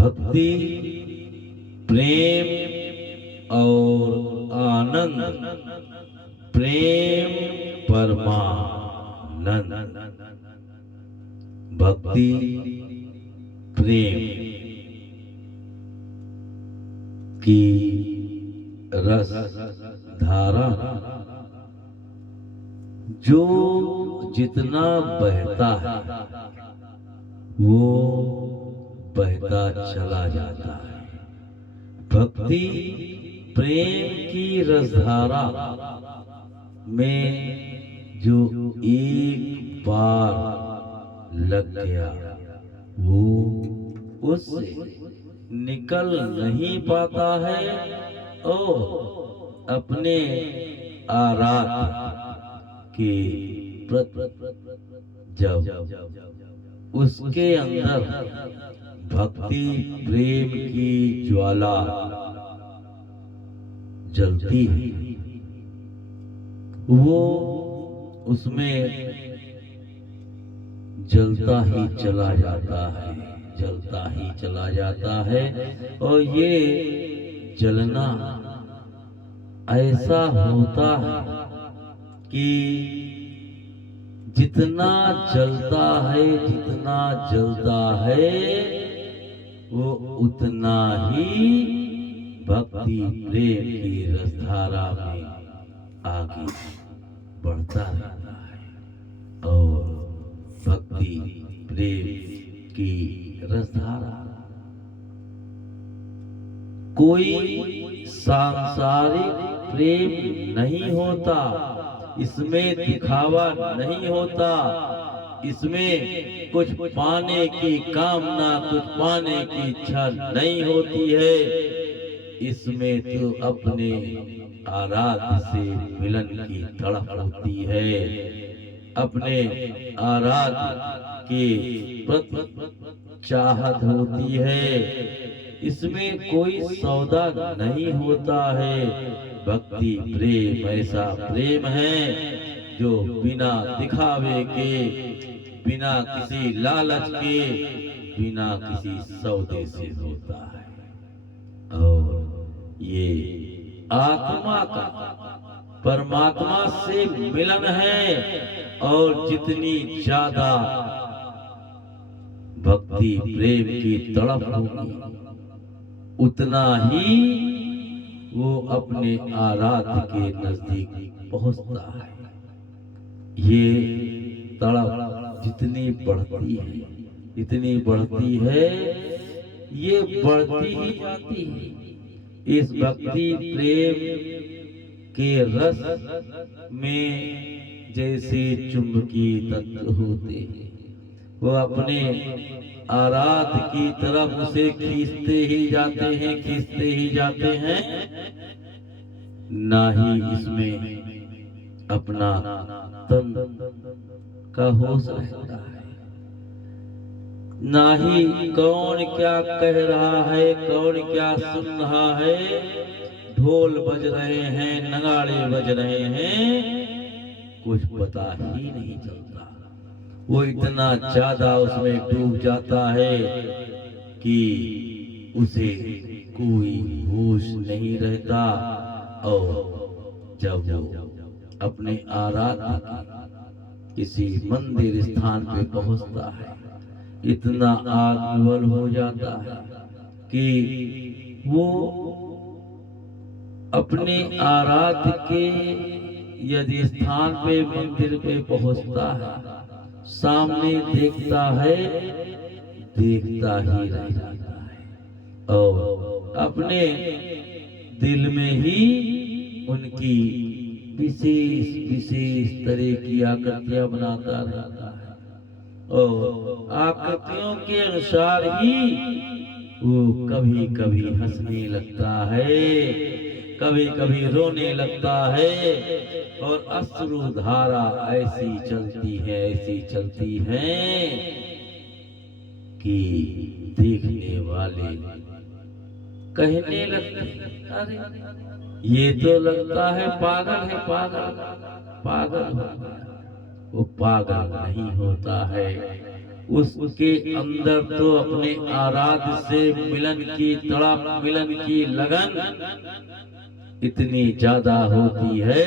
भक्ति, प्रेम और आनंद, प्रेम परमानंद। भक्ति, प्रेम की रस धारा जो जितना बहता है वो बहता चला जाता है। भक्ति प्रेम की रसधारा में जो एक बार लग गया वो उससे निकल नहीं पाता है और अपने आराध्य के प्रति जब उसके अंदर भक्ति प्रेम की ज्वाला जलती है वो उसमें जलता ही चला जाता है, जलता ही चला जाता है। और ये जलना ऐसा होता है कि जितना जलता है, जितना जलता है वो उतना ही भक्ति प्रेम की रसधारा में आगे बढ़ता रहता है। और भक्ति प्रेम की रसधारा कोई सांसारिक प्रेम नहीं होता, इसमें दिखावा नहीं होता, इसमें कुछ पाने की कामना, कुछ पाने की इच्छा नहीं होती है। इसमें तो अपने आराध्य से मिलन की तड़प होती है, अपने आराध्य के प्रति चाहत होती है। इसमें कोई सौदा नहीं होता है। भक्ति प्रेम ऐसा प्रेम है जो बिना दिखावे के, बिना किसी लालच के, बिना किसी सौदे से होता है। और ये आत्मा का परमात्मा से मिलन है। और जितनी ज्यादा भक्ति प्रेम की तड़प होगी उतना ही वो अपने आराध्य के नजदीक पहुंचता है। ये तड़प जितनी बढ़ती है, इतनी बढ़ती है, ये बढ़ती ही जाती है। इस भक्ति प्रेम के रस में जैसे चुंबकीय तत्व होते हैं वो अपने आराध्य की तरफ उसे खींचते ही जाते हैं, खींचते ही जाते हैं। ना ही इसमें अपना तन का होश रहता है, ना ही कौन क्या कह रहा है, कौन क्या सुन रहा है। ढोल बज रहे हैं, नगाड़े बज रहे हैं, कुछ पता ही नहीं चलता। वो इतना ज्यादा उसमें डूब जाता है कि उसे कोई होश नहीं रहता। और जब वो अपने आराध्य किसी मंदिर स्थान पे पहुंचता है इतना आत्मबल हो जाता है कि वो अपने आराध्य के यदि स्थान पे मंदिर पे पहुंचता है सामने देखता है, देखता ही रह जाता है और अपने दिल में ही उनकी विशेष विशेष तरह की आकृतियां बनाता रहता है। और आकृतियों के अनुसार ही वो कभी कभी हंसने लगता है, कभी कभी रोने लगता है। और अश्रु धारा ऐसी चलती है, ऐसी चलती है कि देखने वाले कहने लगते हैं अरे ये तो लगता है पागल है, पागल पागल हो गया। वो पागल नहीं होता है, उसके अंदर तो अपने आराध्य से मिलन की तड़प, मिलन की लगन इतनी ज्यादा होती है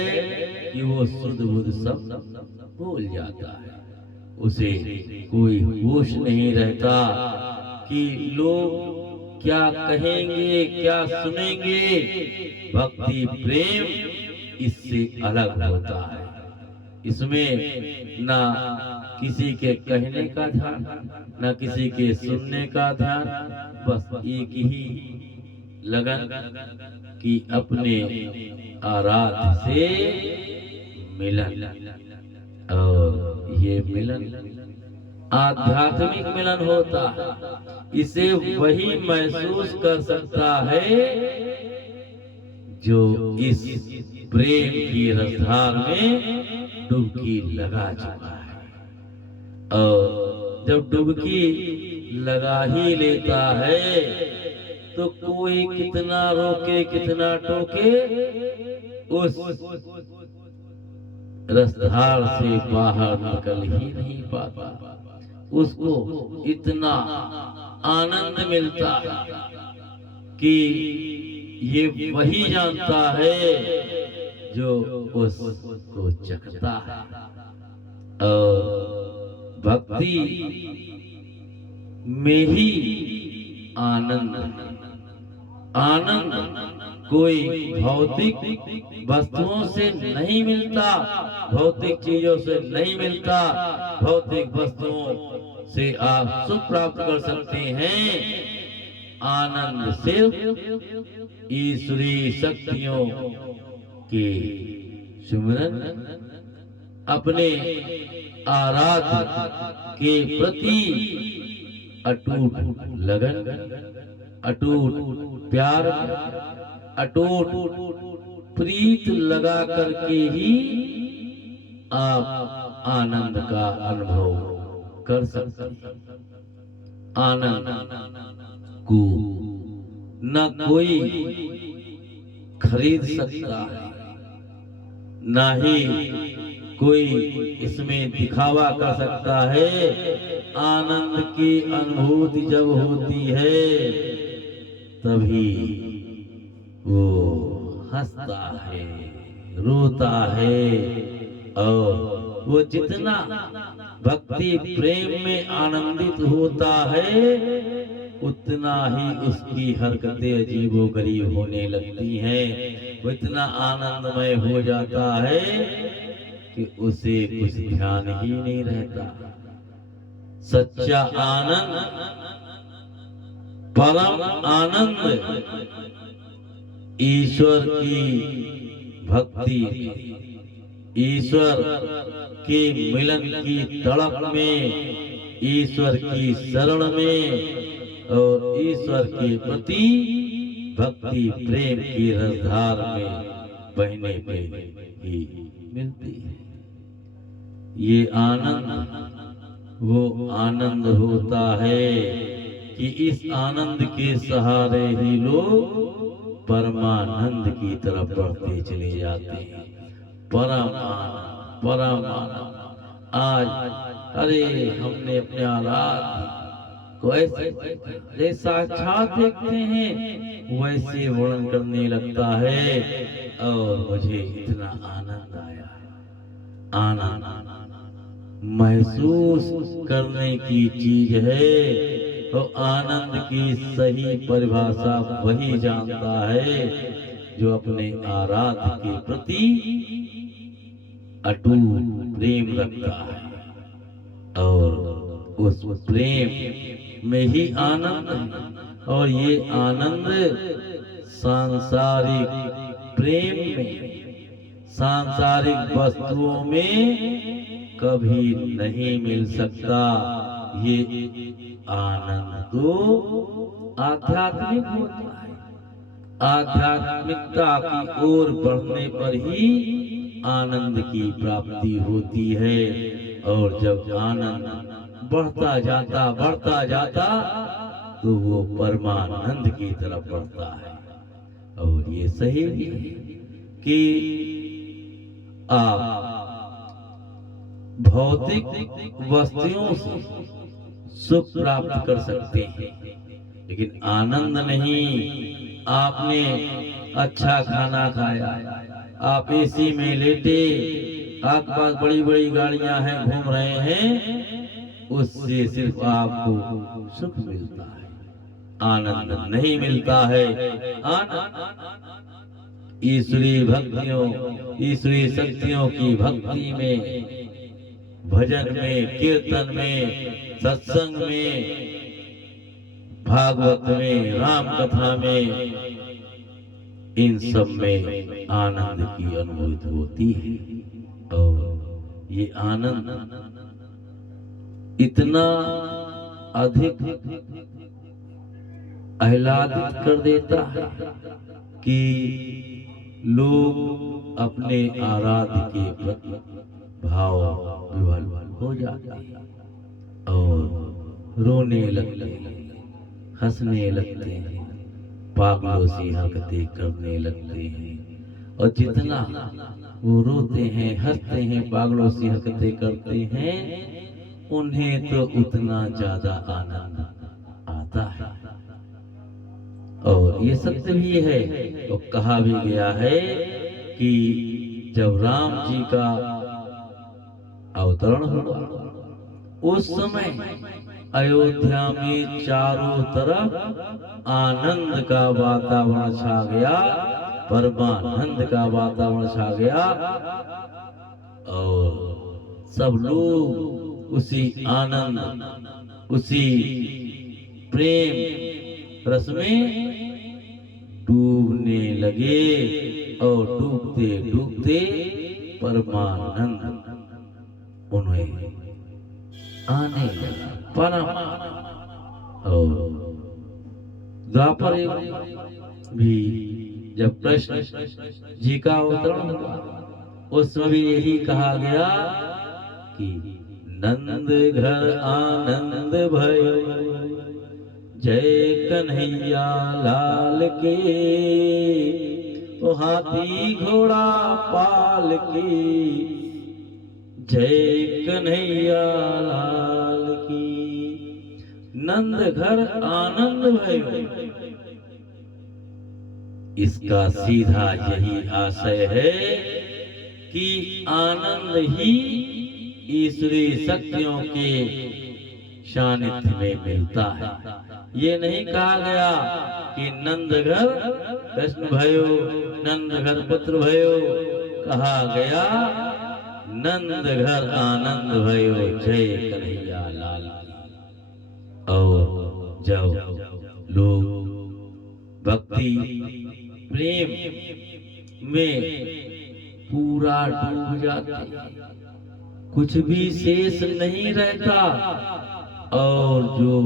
कि वो सुध बुध सब भूल जाता है। उसे कोई होश नहीं रहता कि लोग क्या कहेंगे, क्या सुनेंगे। भक्ति प्रेम इससे अलग होता है। इसमें ना किसी के कहने का ध्यान, ना किसी के सुनने का ध्यान, बस एक ही लगन कि अपने आराध्य से मिलन। और ये मिलन आध्यात्मिक मिलन होता है। इसे वही महसूस कर सकता है जो इस प्रेम की रसधार में डुबकी लगा चुका है। और जब डुबकी लगा ही लेता है तो कोई कितना रोके, कितना टोके, उस रसधार से बाहर निकल ही नहीं पाता। उसको इतना आनंद मिलता है कि ये वही जानता है जो उसको चखता है। और भक्ति में ही आनंद, आनंद कोई भौतिक वस्तुओं से नहीं मिलता, भौतिक चीजों से नहीं मिलता। भौतिक वस्तुओं से आप सुख प्राप्त कर सकते हैं, आनंद सिर्फ ईश्वरीय शक्तियों के सुमिरन, अपने आराध्य के प्रति अटूट लगन, अटूट प्यार, अटूट प्रीत लगा करके ही आप आनंद का अनुभव कर सकते हैं। आनंद को न कोई खरीद सकता है, ना ही कोई इसमें दिखावा कर सकता है। आनंद की अनुभूति जब होती है तभी वो हंसता है, रोता है। और वो जितना भक्ति प्रेम में आनंदित होता है उतना ही उसकी हरकतें अजीबोगरीब होने लगती हैं। वो इतना आनंदमय हो जाता है कि उसे कुछ ध्यान ही नहीं रहता। सच्चा आनंद, परम आनंद ईश्वर की भक्ति, ईश्वर के मिलन की तड़प में, ईश्वर की शरण में और ईश्वर के प्रति भक्ति प्रेम की रसधार में बहने पे ही मिलती है। ये आनंद वो आनंद होता है कि इस आनंद के सहारे ही लोग परमानंद की तरफ बढ़ते चले जाते हैं। परम आनंद, परम आनंद। आज अरे हमने अपने आराध्य को ऐसे साक्षात देखते हैं वैसे वर्णन करने लगता है और मुझे इतना आनंद आया। आनंद महसूस करने की चीज है। तो आनंद की सही परिभाषा वही जानता है जो अपने आराध्य के प्रति अटूट प्रेम रखता है। और उस प्रेम में ही आनंद है। और ये आनंद सांसारिक प्रेम में, सांसारिक वस्तुओं में कभी नहीं मिल सकता। ये आनंद तो आध्यात्मिक होता है। आध्यात्मिकता की ओर बढ़ने पर ही आनंद की प्राप्ति होती है। और जब आनंद बढ़ता जाता तो वो परमानंद की तरफ बढ़ता है। और ये सही भी है कि आप भौतिक वस्तुओं से सुख प्राप्त कर सकते हैं, लेकिन आनंद नहीं। आपने अच्छा खाना खाया, आप एसी में लेटे, आपके पास बड़ी बड़ी गाड़ियां हैं, घूम रहे हैं, उससे सिर्फ आपको सुख मिलता है, आनंद नहीं मिलता है। आनंद ईश्वरीय भक्तियों, ईश्वरीय शक्तियों की भक्ति में, भजन में, कीर्तन में, सत्संग में, भागवत में, राम कथा में, इन सब में आनंद की अनुभूति होती है। और ये आनंद इतना अधिक आह्लादित कर देता है कि लोग अपने आराध्य के प्रति भाव विह्वल हो जाते हैं और रोने लगते हैं, हंसने लगते हैं, पागलों सी हरकतें करने लगते हैं। और जितना वो रोते हैं, हंसते हैं, पागलों सी हरकतें करते हैं, उन्हें तो उतना ज्यादा आनंद आता है। और ये सत्य भी है। तो कहा भी गया है कि जब राम जी का अवतरण हुआ, उस समय अयोध्या में चारों तरफ आनंद का वातावरण छा गया, परमानंद का वातावरण छा गया, और सब लोग उसी आनंद, उसी प्रेम रस में डूबने लगे, और डूबते डूबते परमानंद उन्हें आने लगा, परम। और द्वापर भी जब कृष्ण जी का अवतरण हुआ, उसमें भी यही कहा गया कि नंद घर आनंद भयो, जय कन्हैया लाल के, तो हाथी घोड़ा पाल की, जय कन्हैया लाल की। नंद घर आनंद भयो, इसका सीधा यही आशय है कि आनंद ही ईश्वरीय शक्तियों के सानिध्य में मिलता है। ये नहीं कहा गया कि नंद घर कृष्ण भयो, नंद घर पुत्र भयो, कहा गया नंद घर आनंद भयो, जय कन्हैया लाल की। और जब लोग भक्ति प्रेम में पूरा डूब जाते, कुछ भी शेष नहीं रहता, और जो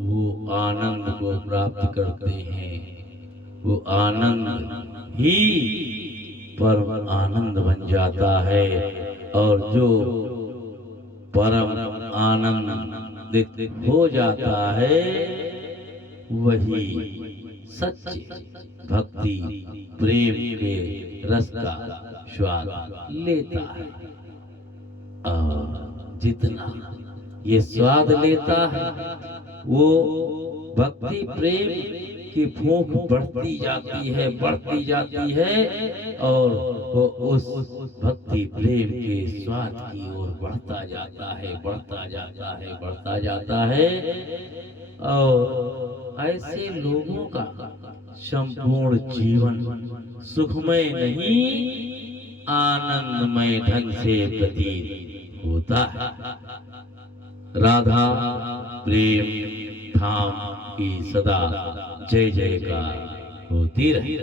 वो आनंद को प्राप्त करते हैं, वो आनंद ही परम आनंद बन जाता है। और जो परम आनंदित हो जाता है, वही सच्चे भक्ति प्रेम के रस का स्वाद लेता है। और जितना ये स्वाद लेता है, वो भक्ति प्रेम की फूंक बढ़ती जाती है, बढ़ती जाती है, और वो उस भक्ति प्रेम के स्वाद की ओर बढ़ता जाता है, बढ़ता जाता है, बढ़ता जाता है। और ऐसे लोगों का संपूर्ण जीवन सुखमय नहीं, आनंदमय ढंग से व्यतीत होता है। राधा प्रेम धाम की सदा जय जयकार होती रहे।